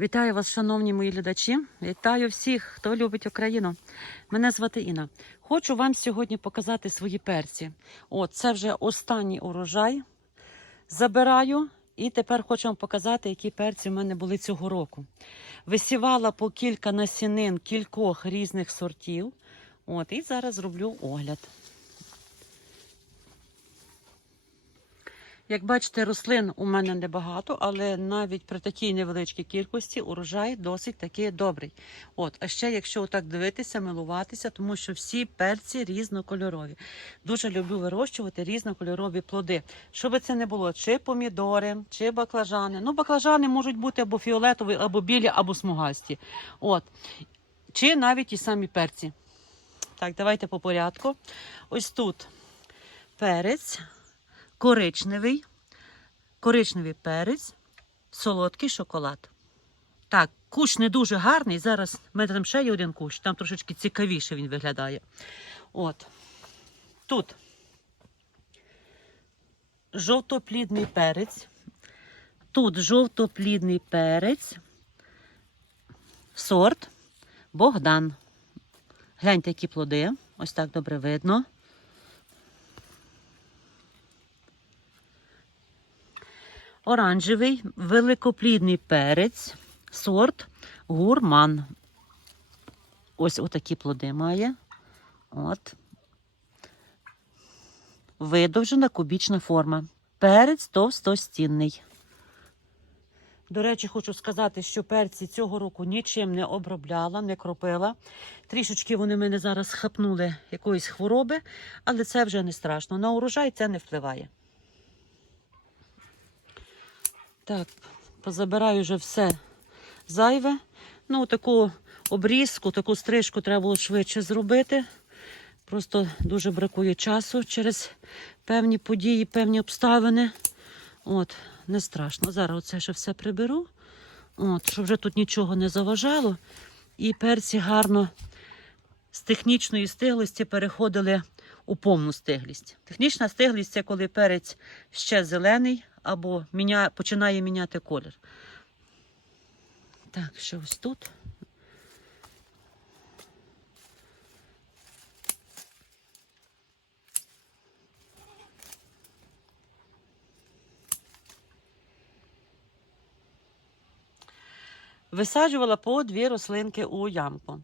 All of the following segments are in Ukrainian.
Вітаю вас, шановні мої глядачі. Вітаю всіх, хто любить Україну. Мене звати Інна. Хочу вам сьогодні показати свої перці. От, це вже останній урожай. Забираю і тепер хочу вам показати, які перці в мене були цього року. Висівала по кілька насінин кількох різних сортів. От, і зараз зроблю огляд. Як бачите, рослин у мене небагато, але навіть при такій невеличкій кількості урожай досить таки добрий. От, а ще якщо отак дивитися, милуватися, тому що всі перці різнокольорові. Дуже люблю вирощувати різнокольорові плоди. Що би це не було, чи помідори, чи баклажани. Ну, баклажани можуть бути або фіолетові, або білі, або смугасті. От. Чи навіть і самі перці. Так, давайте по порядку. Ось тут перець коричневий, коричневий перець, солодкий шоколад. Так, кущ не дуже гарний. Зараз в мене там ще є один кущ, там трошечки цікавіше він виглядає. От. Тут жовтоплідний перець. Тут жовтоплідний перець, сорт Богдан. Гляньте, які плоди. Ось так добре видно. Оранжевий великоплідний перець, сорт гурман. Ось отакі плоди має. От. Видовжена кубічна форма. Перець товстостінний. До речі, хочу сказати, що перці цього року нічим не обробляла, не кропила. Трішечки вони мене зараз хапнули якоїсь хвороби, але це вже не страшно. На урожай це не впливає. Так, позабираю вже все зайве. Ну, таку обрізку, таку стрижку треба було швидше зробити. Просто дуже бракує часу через певні події, певні обставини. От, не страшно. Зараз оце ще все приберу. От, щоб вже тут нічого не заважало. І перці гарно з технічної стиглості переходили у повну стиглість. Технічна стиглість це коли перець ще зелений або міня, починає міняти колір. Так, що ось тут. Висаджувала по дві рослинки у ямку.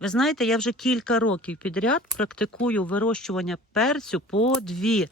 Ви знаєте, я вже кілька років підряд практикую вирощування перцю по дві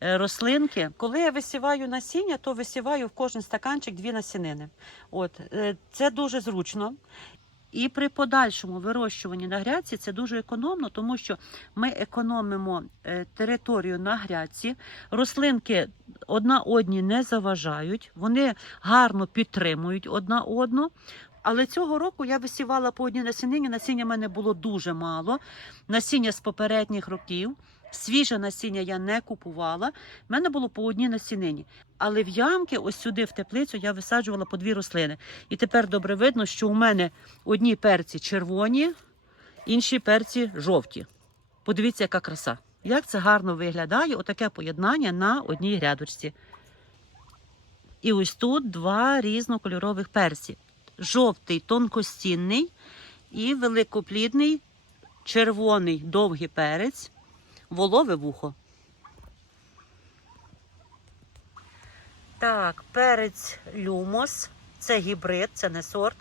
е, рослинки. Коли я висіваю насіння, то висіваю в кожен стаканчик дві насінини. От е, це дуже зручно. І при подальшому вирощуванні на грядці це дуже економно, тому що ми економимо е, територію на грядці. Рослинки одна одній не заважають, вони гарно підтримують одна одну. Але цього року я висівала по одній насінині. Насіння в мене було дуже мало. Насіння з попередніх років. Свіже насіння я не купувала. В мене було по одній насінині. Але в ямки, ось сюди, в теплицю, я висаджувала по дві рослини. І тепер добре видно, що у мене одні перці червоні, інші перці жовті. Подивіться, яка краса. Як це гарно виглядає, отаке поєднання на одній грядочці. І ось тут два різнокольорових перці жовтий тонкостінний і великоплідний червоний довгий перець, волове вухо. Так, перець люмос, це гібрид, це не сорт.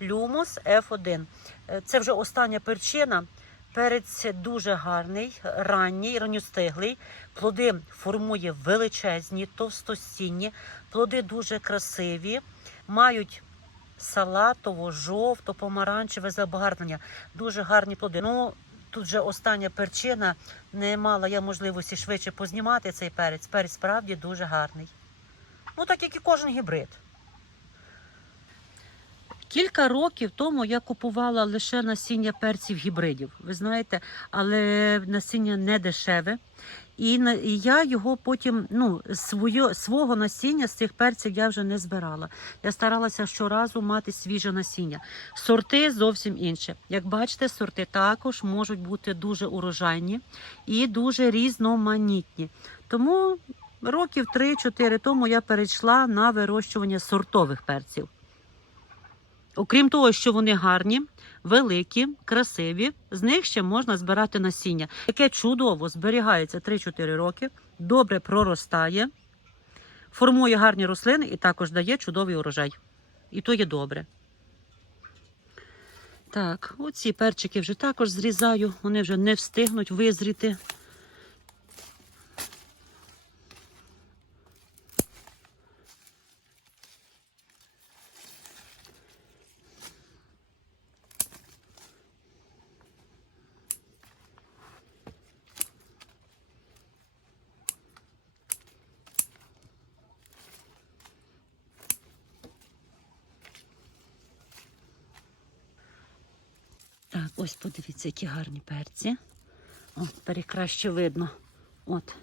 Люмос F1. Е, Це вже остання перчина. Перець дуже гарний, ранній, ранньостиглий. Плоди формує величезні, товстостінні. Плоди дуже красиві, мають салатово, жовто, помаранчеве забарвлення. Дуже гарні плоди. Ну, тут вже остання перчина. Не мала я можливості швидше познімати цей перець. Перець справді дуже гарний. Ну, так як і кожен гібрид. Кілька років тому я купувала лише насіння перців гібридів. Ви знаєте, але насіння не дешеве. І, я його потім, ну, своє, свого насіння з цих перців я вже не збирала. Я старалася щоразу мати свіже насіння. Сорти зовсім інші. Як бачите, сорти також можуть бути дуже урожайні і дуже різноманітні. Тому років 3-4 тому я перейшла на вирощування сортових перців. Окрім того, що вони гарні, великі, красиві, з них ще можна збирати насіння, яке чудово зберігається 3-4 роки, добре проростає, формує гарні рослини і також дає чудовий урожай. І то є добре. Так, оці перчики вже також зрізаю, вони вже не встигнуть визріти. Так, ось подивіться, які гарні перці. От, тепер краще видно. От.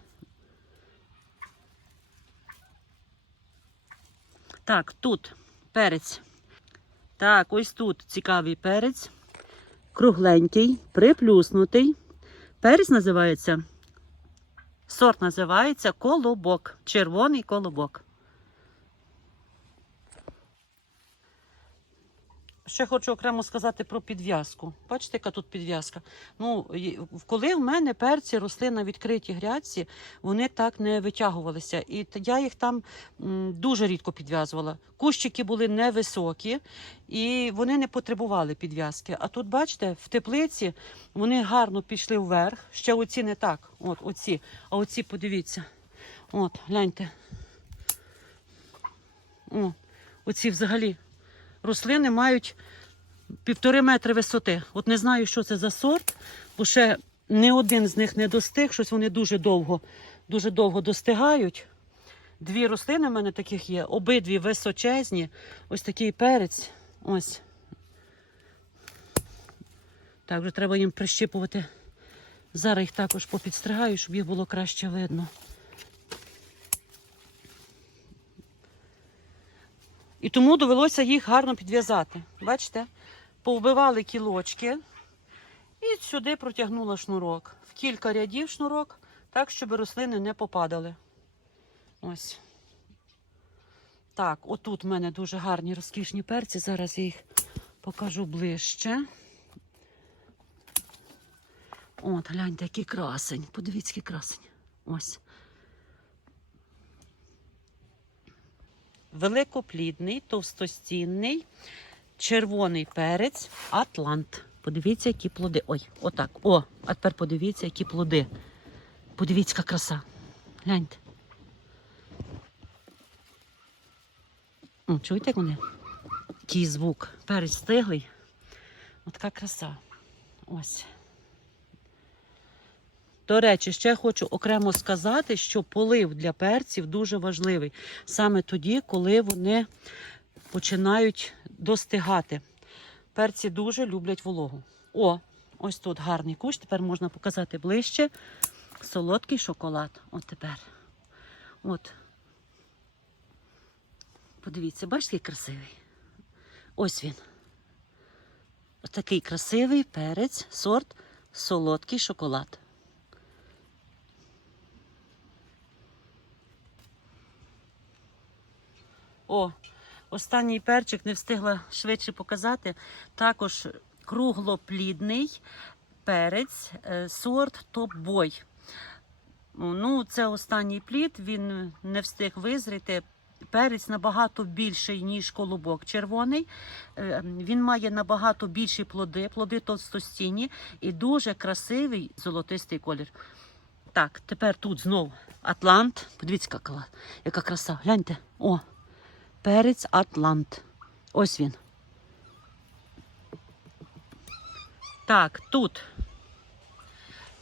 Так, тут перець. Так, ось тут цікавий перець. Кругленький, приплюснутий. Перець називається. Сорт називається колобок. Червоний колобок. Ще хочу окремо сказати про підв'язку. Бачите, яка тут підв'язка? Ну, коли в мене перці росли на відкритій грядці, вони так не витягувалися. І я їх там дуже рідко підв'язувала. Кущики були невисокі і вони не потребували підв'язки. А тут, бачите, в теплиці вони гарно пішли вверх. Ще оці не так. От оці. А оці подивіться. От, гляньте. О, оці взагалі рослини мають півтори метри висоти. От не знаю, що це за сорт, бо ще ні один з них не достиг, щось вони дуже довго, дуже довго достигають. Дві рослини в мене таких є, обидві височезні. Ось такий перець. Ось. Так, вже треба їм прищипувати. Зараз їх також попідстригаю, щоб їх було краще видно. І тому довелося їх гарно підв'язати. Бачите? Повбивали кілочки і сюди протягнула шнурок. В кілька рядів шнурок, так, щоб рослини не попадали. Ось. Так, отут в мене дуже гарні розкішні перці. Зараз я їх покажу ближче. От, гляньте, який красень. Подивіться, який красень. Ось. Великоплідний, товстостінний, червоний перець, атлант. Подивіться, які плоди. Ой, отак. О, а тепер подивіться, які плоди. Подивіться, яка краса. Гляньте. Чуєте, як вони? Який звук. Перець стиглий. Отака краса. Ось. До речі, ще хочу окремо сказати, що полив для перців дуже важливий саме тоді, коли вони починають достигати. Перці дуже люблять вологу. О, ось тут гарний кущ. Тепер можна показати ближче. Солодкий шоколад. От тепер. От. Подивіться, бачите, який красивий. Ось він. Ось такий красивий перець, сорт солодкий шоколад. О, останній перчик не встигла швидше показати. Також круглоплідний перець, е, сорт топ-бой. Ну, це останній плід, він не встиг визріти. Перець набагато більший, ніж колобок червоний. Е, Він має набагато більші плоди, плоди товстостінні і дуже красивий золотистий колір. Так, тепер тут знов Атлант. Подивіться, яка краса. Гляньте. О, перець Атлант. Ось він. Так, тут.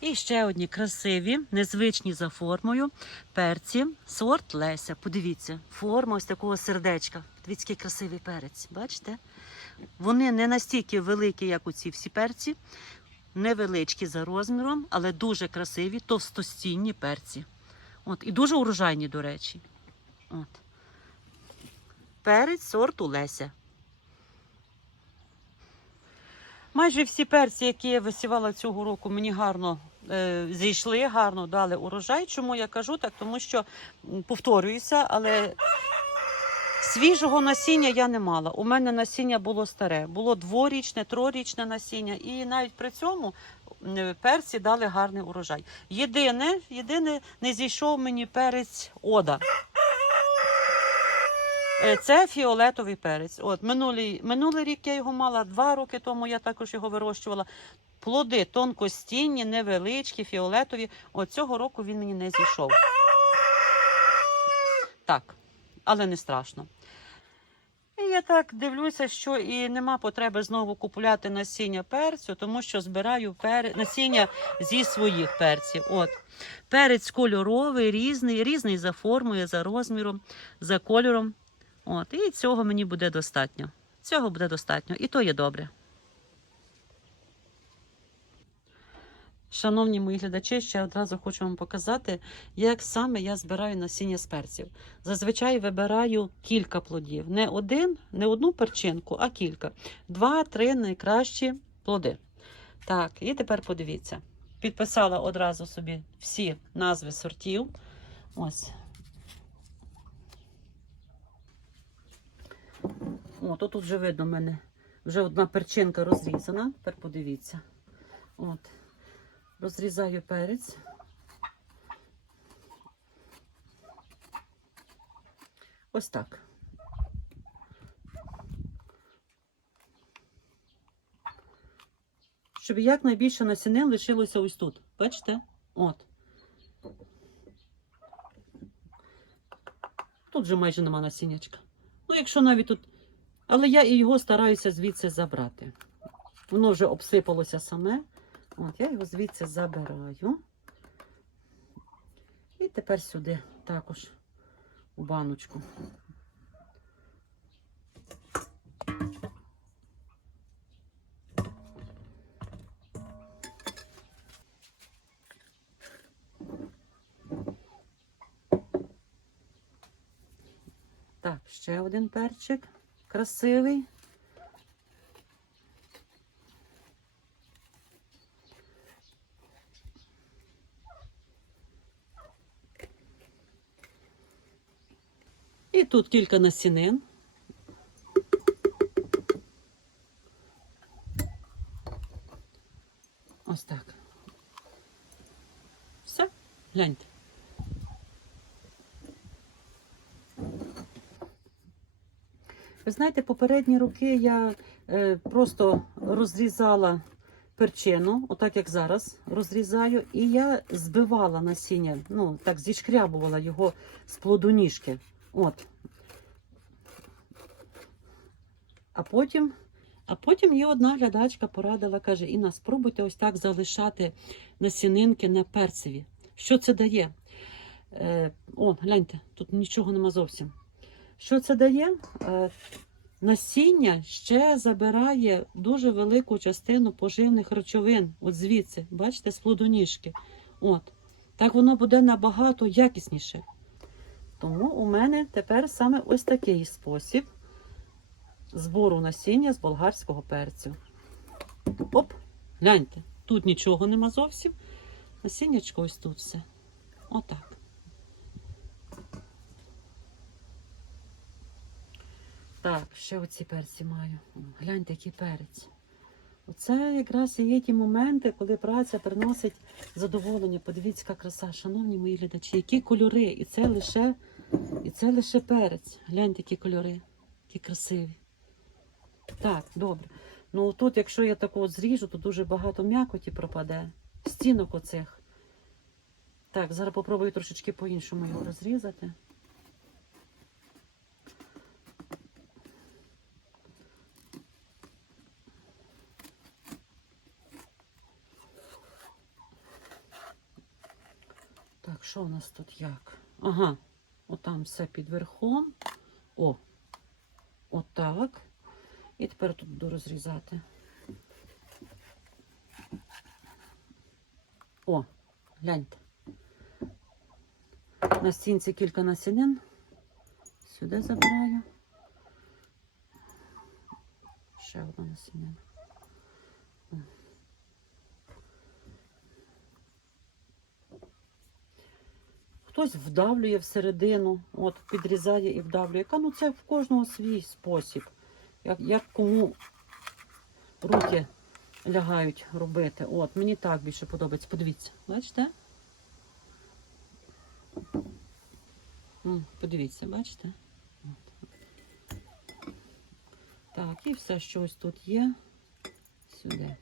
І ще одні красиві, незвичні за формою перці. Сорт Леся. Подивіться, форма ось такого сердечка. Подивіться, який красивий перець. Бачите? Вони не настільки великі, як оці всі перці, невеличкі за розміром, але дуже красиві, товстостінні перці. От, і дуже урожайні, до речі. От. Перець сорту Леся. Майже всі перці, які я висівала цього року, мені гарно е, зійшли, гарно дали урожай. Чому я кажу так? Тому що повторююся, але Свіжого насіння я не мала. У мене насіння було старе. Було дворічне, трорічне насіння, і навіть при цьому перці дали гарний урожай. Єдине, єдине, не зійшов мені перець ода. Е, Це фіолетовий перець. От минулий, минулий рік я його мала, два роки тому я також його вирощувала. Плоди тонкостінні, невеличкі, фіолетові. От цього року він мені не зійшов. Так, але не страшно. І я так дивлюся, що і нема потреби знову купувати насіння перцю, тому що збираю пер... насіння зі своїх перців. От. Перець кольоровий, різний, різний за формою, за розміром, за кольором. От. І цього мені буде достатньо. Цього буде достатньо. І то є добре. Шановні мої глядачі, ще одразу хочу вам показати, як саме я збираю насіння з перців. Зазвичай вибираю кілька плодів. Не один, не одну перчинку, а кілька. Два-три найкращі плоди. Так, і тепер подивіться. Підписала одразу собі всі назви сортів. Ось. О, то тут вже видно в мене. Вже одна перчинка розрізана. Тепер подивіться. От. Розрізаю перець. Ось так. Щоб якнайбільше насінин лишилося ось тут. Бачите? От. Тут же майже нема насіннячка. Якщо навіть тут. Але я його стараюся звідси забрати. Воно вже обсипалося саме. От, я його звідси забираю. І тепер сюди також у баночку. Ще один перчик красивий. І тут кілька насінин. Ось так. Все, гляньте. Ви знаєте, попередні роки я е, просто розрізала перчину, отак як зараз розрізаю, і я збивала насіння, ну так зішкрябувала його з плодоніжки. От. А потім, а потім є одна глядачка порадила, каже: Інна, спробуйте ось так залишати насінинки на перцеві. Що це дає? Е, о, гляньте, тут нічого нема зовсім. Що це дає? Е, насіння ще забирає дуже велику частину поживних речовин. От звідси, бачите, з плодоніжки. От. Так воно буде набагато якісніше. Тому у мене тепер саме ось такий спосіб збору насіння з болгарського перцю. Оп, гляньте, тут нічого нема зовсім. Насіннячко ось тут все. Отак. Так, ще оці перці маю. Гляньте, який перець. Оце якраз і є ті моменти, коли праця приносить задоволення. Подивіться, яка краса, шановні мої глядачі, які кольори. І це лише, і це лише перець. Гляньте, які кольори, які красиві. Так, добре. Ну тут, якщо я таку от зріжу, то дуже багато м'якоті пропаде. Стінок оцих. Так, зараз попробую трошечки по-іншому його розрізати. Так, що у нас тут як? Ага, отам все під верхом. О, отак. І тепер тут буду розрізати. О, гляньте. На стінці кілька насінин. Сюди забираю. Ще одна насінина. Хтось вдавлює всередину, от підрізає і вдавлює. Ну це в кожного свій спосіб. Як, як кому руки лягають робити. От, мені так більше подобається. Подивіться, бачите? Подивіться, бачите? От. Так, і все, що ось тут є, сюди.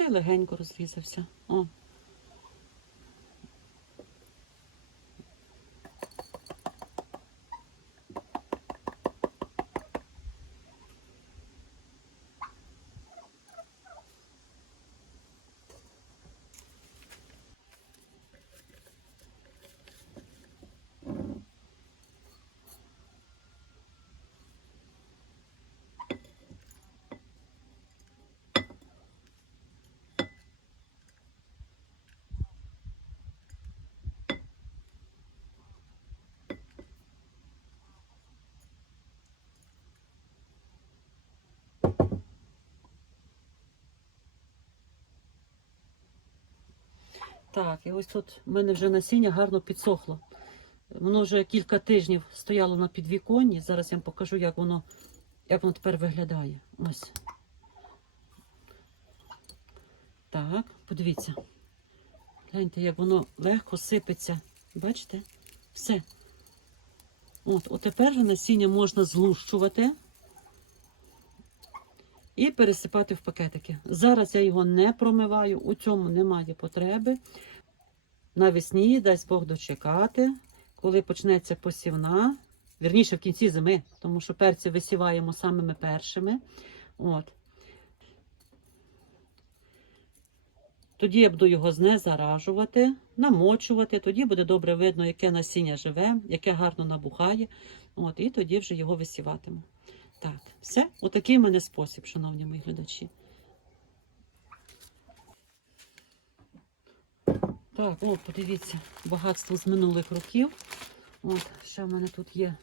Оцей легенько розрізався. О. Так, і ось тут в мене вже насіння гарно підсохло. Воно вже кілька тижнів стояло на підвіконні. Зараз я вам покажу, як воно, як воно тепер виглядає. Ось. Так, подивіться. Гляньте, як воно легко сипеться. Бачите? Все. От, от тепер насіння можна злущувати і пересипати в пакетики. Зараз я його не промиваю, у цьому немає потреби. Навесні дасть Бог дочекати, коли почнеться посівна, вірніше в кінці зими, тому що перці висіваємо самими першими. От. Тоді я буду його знезаражувати, намочувати, тоді буде добре видно, яке насіння живе, яке гарно набухає. От, і тоді вже його висіватиму. Так, все. Отакий в мене спосіб, шановні мої глядачі. Так, о, подивіться, багатство з минулих років. От, ще в мене тут є.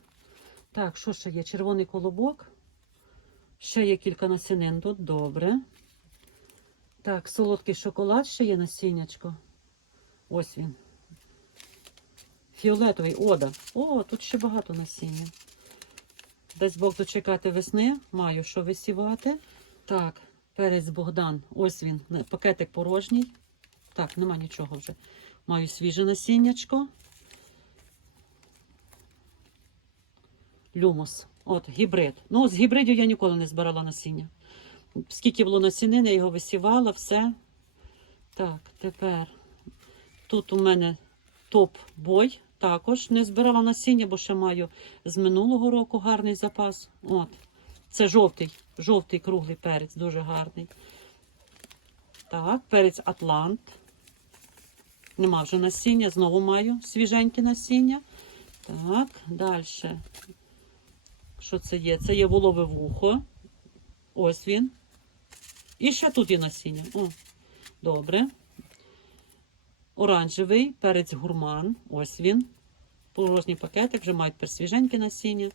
Так, що ще є? Червоний колобок. Ще є кілька насінин тут, добре. Так, солодкий шоколад ще є насіннячко. Ось він. Фіолетовий ода. О, тут ще багато насіння. Дасть Бог дочекати весни, маю що висівати. Так, перець Богдан. Ось він, пакетик порожній. Так, нема нічого вже. Маю свіже насіннячко. Люмус. От, гібрид. Ну, з гібридів я ніколи не збирала насіння. Скільки було насінин, я його висівала, все. Так, тепер тут у мене топ-бой. Також не збирала насіння, бо ще маю з минулого року гарний запас. От. Це жовтий, жовтий круглий перець, дуже гарний. Так, перець Атлант. Нема вже насіння, знову маю свіженьке насіння. Так, далі. Що це є? Це є волове вухо. Ось він. І ще тут є насіння. О, добре. Оранжевий перець гурман. Ось він. Порожній пакетик, вже мають персвіженьке насіння.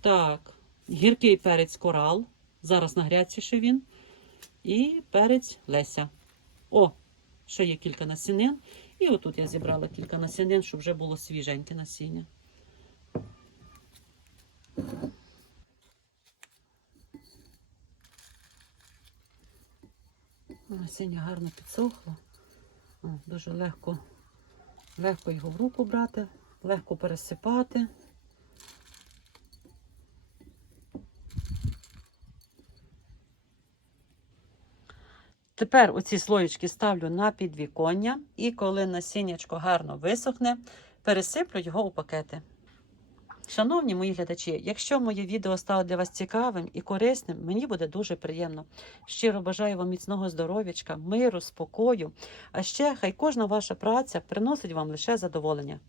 Так, гіркий перець корал. Зараз на грядці ще він. І перець Леся. О, ще є кілька насінин. І отут я зібрала кілька насінин, щоб вже було свіженьке насіння. Насіння гарно підсохло. О, дуже легко, легко його в руку брати, легко пересипати. Тепер оці слоєчки ставлю на підвіконня, і коли насіннячко гарно висохне, пересиплю його у пакети. Шановні мої глядачі, якщо моє відео стало для вас цікавим і корисним, мені буде дуже приємно. Щиро бажаю вам міцного здоров'ячка, миру, спокою. А ще хай кожна ваша праця приносить вам лише задоволення.